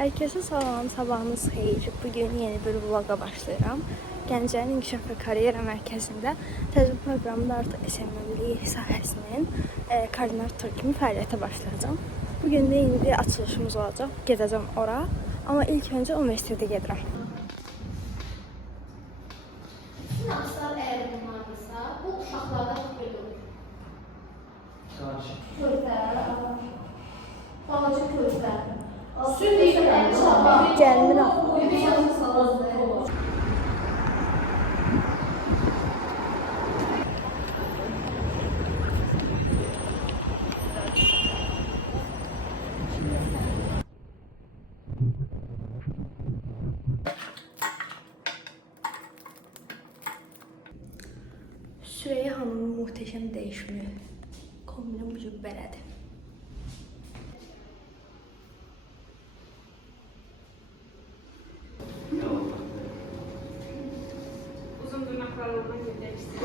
Herkese salam, sabahınız xeyir. Bugün yeni bir vloga başlayıram. Gənclərin İnkişaf və Karyera Mərkəzində təcrübə proqramında artıq SMM-lik sahəsinin koordinator kimi fəaliyyətə başlayacağam. Bugün də yeni bir açılışımız olacaq. Gedəcəm ora. Amma ilk öncə universitetə gedirəm. Sınavsal eğer bunlardırsa, bu uşaqlarda böyle olur. Közler, balaca közler. Gəlmirəm. Süreyya Hanım'ın muhteşem değişimi. Kombinim bu cür belədir. Uzun dırnaklarından gülmek istedim.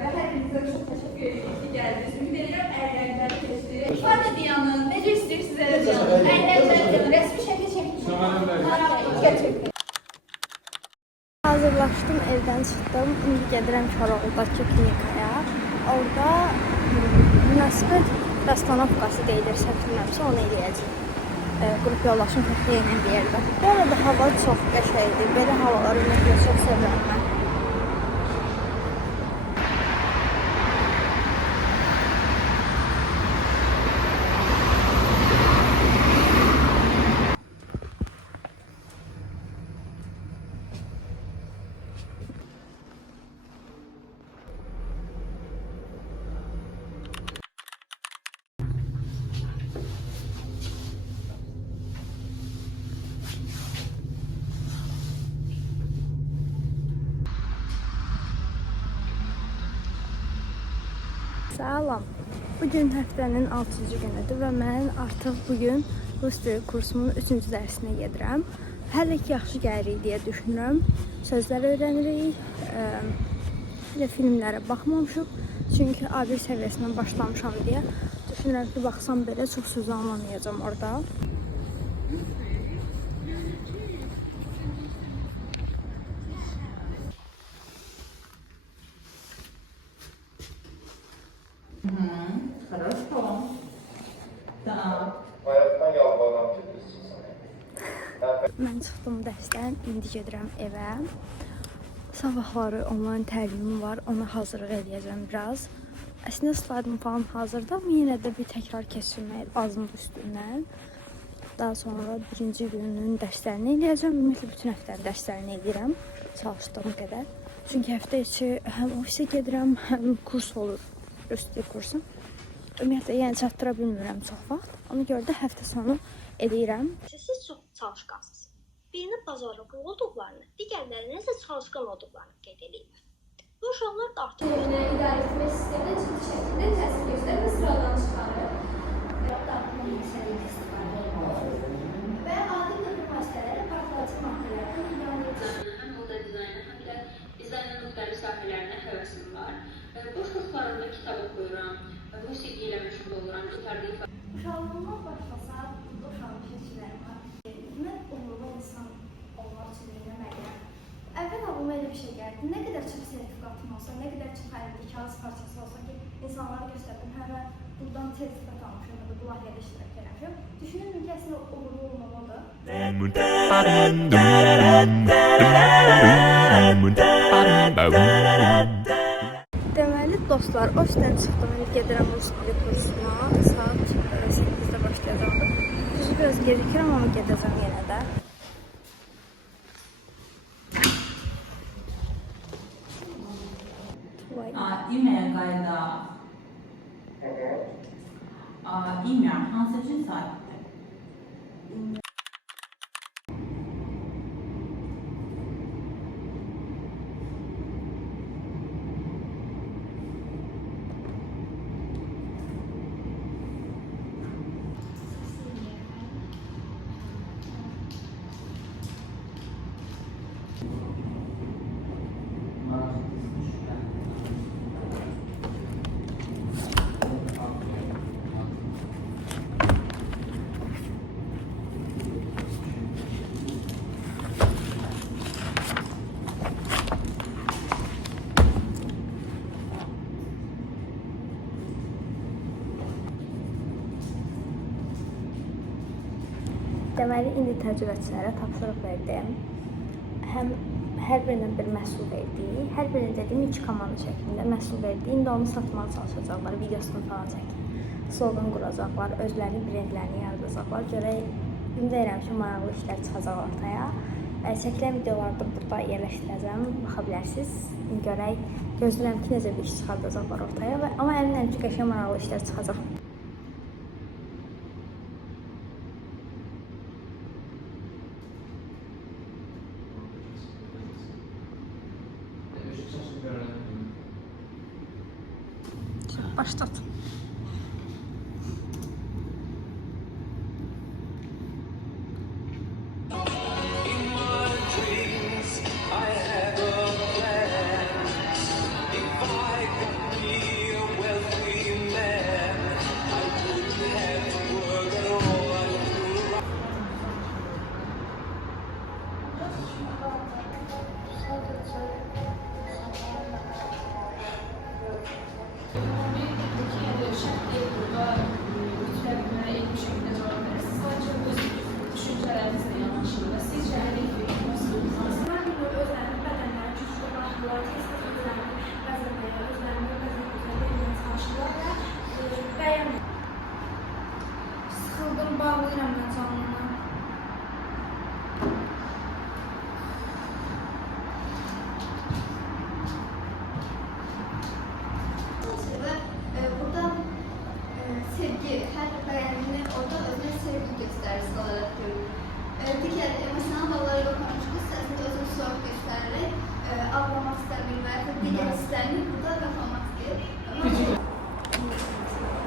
Hepinize çok teşekkür ederim ki geldiniz. Ümid ederim əllərdən keçdi. İfadə diyanın, necə istəyirsiniz əllərdən? Əllərdən rəsmi şəkil çəkdim. Hazırlaşdım, evdən çıxdım. İndi gedirəm Koroğlu'dakı klinikaya. Orada münasibət rastanovkası deyilir, səhvləmirəmsə onu eləyəcəm. Qrup yoldaşım Fəxriyə ilə bir yerdə. Bu arada hava çox qəşəngdir. Belə havaları ümumiyyətlə çox sevirəm mən. Salam. Bugün həftənin 6-cı günüdür və mən artıq bugün rus dili kursumun 3-cü dərsinə gedirəm. Hələ ki yaxşı gəlirik deyə düşünürəm. Sözlər öyrənirik. Hələ filmlərə baxmamışıq. Çünki A1 səviyyəsindən başlamışam deyə düşünürəm ki, baxsam belə çox söz anlamayacağam orada. Хорошо. Так. Mən çıxdım dərsdən, indi gedirəm evə. Sabahları onlayn təlimim var, ona hazırlıq edəcəm biraz. Əslində slaydım falan hazırda, amma yenə də bir təkrar keçirmək lazımdır üstündən. Daha sonra birinci günün dərslərini eləyəcəm. Ümumiyyətlə bütün həftənin dərslərini eləyirəm, çalışdığım qədər. Çünki həftə içi həm ofisə gedirəm, həm kurs olur, üstü kursum. Ümumiyyətlə, yəni çatdıra bilmirəm çox vaxt. Ona görə də həftə sonu eləyirəm. Siz çox çalışqansınız. Birini bacarıqlı olduqlarını, digərlərinə isə çalışqan olduqlarını qeyd edirlər. Bu uşaqlar da artıq İdarə etmə sistemində ciddi şəkildə təsir göstərir və sıradan çıxarır. Və adi qırpı vasitələri partlatıcı maddələrdən idarə edir. Həm moda dizaynı, həm də dizaynın müxtəlif sahələrinə həvəsim var. Boş vaxtlarımda kitab oxuyuram, musiqi ilə məşğul oluram, gitarda ifa. Uşaqlığımdan başlasa, burada uşaqlıq keçirlərim var. Mən uğurlu insan olmaq üçün eləməliyəm. Əvvəl ağlıma elə bir şey gəldi. Nə qədər çox sertifikatım olsa, nə qədər çox əlimdə kağız parçası olsa ki, insanlara göstərdim. Hə, mən buradan sertifikat almışam, ya da bu layihədə iştirak eləmişəm. Düşünürüm ki, əslində uğurlu olmamalıdır. Deməli dostlar, ofisdən çıxdım, indi gedirəm rus dili kursuna. Saat 8-də başlayacağım. Düzü biraz gecikirəm, amma gedəcəm yenə də. İmya qayda. İmya hansı cins sahibdir? Deməli, indi təcrübəçilərə tapşırıq verdim. Həm hər birindən bir məhsul verdik. Hər birini dediyim 3 komanda şəklində məhsul verdik. İndi onu satmağa çalışacaqlar, videosunu falan çəkib. Slogan quracaqlar, özləri brendlərini yaradacaqlar. Görək, ümid edirəm ki, maraqlı işlər çıxacaq ortaya. Çəkilən videoları da burada yerləşdirəcəm, baxa bilərsiniz. Görək, gözləyirəm ki, necə bir iş çıxardacaqlar ortaya. Amma əminəm ki, qəşəng maraqlı işlər çıxacaq. Başlat. Sıxıldım, bağlayıram mən canına. Burada sevgi, hər bəyənini orada özünə sevgi göstərisi olaraq görür. Digər emosional hallara baxmışıq, səsində özünü soğuk göstərir, ağlamaq istəmir və ya digər istəmir, burada qatılmaq istəyir.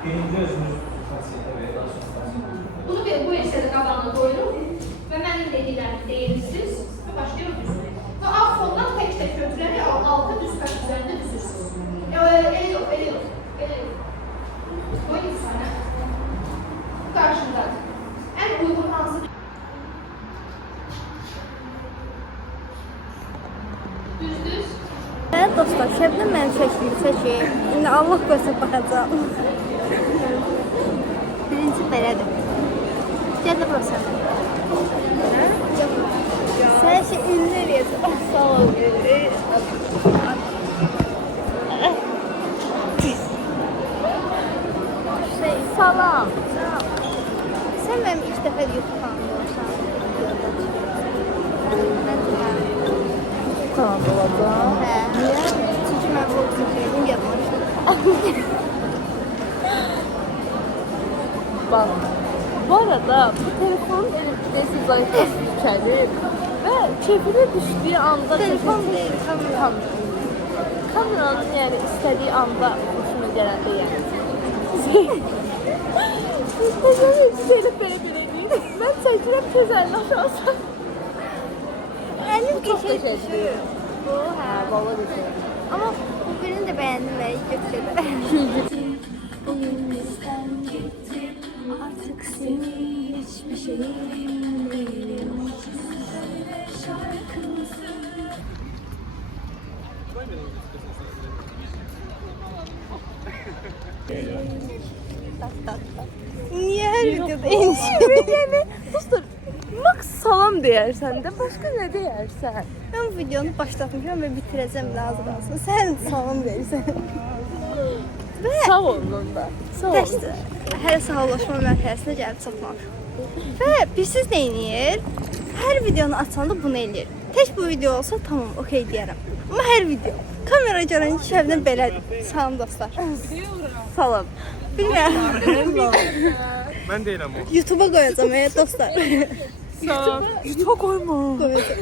Birinci özünüz tavsiyede ve daha sonra tavsiye Bunu bu eserde qabağına qoyurum və mənim dediklərimi deyirsiniz və başlayırsınız. Və alt fondan tək-tək götürərək alta düz xətt üzərində düzürsünüz. Elə yox, elə yox. Qoyun sənə. Qarşındadır. Ən uyğun hansı? Düz. Evet dostlar, Şəbnəm mənim çəkdiyimi çəkir. İndi Allah qoysa baxacaq. Birinci belədir. Gəl də bura sən. Sən şey ünlü eləyəcək. Sağ ol. Salam. Sən mənim ilk dəfə YouTube kanalımda olsan. Kanalda olacaq. Hə. Niyə? Çünki mən vlog çəkirdim, yazmışdım. Bak, bu arada bu telefonun elektrisi zayıflık düşerir ve çeviri düştüğü anda Telefon değil, kamera. kameranın yani istediği anda hoşuna gelen de yani. Instagram'ı hiç şeyle böyle değil. Ben çekirəm tezəlini aşağısa. Əlim Çok qəşəng teşekkür düşür. ederim. Bu, hə. Valla geçelim. Amma bu birini də bəyəndim və götürdüm. Elimizdən getdi, artıq seni hiçbir şeyim değilim. Şarkımızı Niye her videoda en Yani dostlar, max salam deyərsən də, başqa nə deyərsən? Ben bu videonu başlatmışım ve bitireceğim lazım olsun. Sen salam verirsen. Sağ olun da. Sağ olun. Təkcə hər sağollaşma mərhələsinə gəlib çatmamışıq. Və bilirsiniz nə edir? Hər videonu açanda bunu eləyir. Tək bu video olsa tamam, okey deyərəm. Amma hər video. Kamera görən Şəbnəm belədir. Salam dostlar. Salam. Bilmirəm. Ben değilim o. YouTube'a koyacağım dostlar. Salam. Çok koyma. Koyacağım.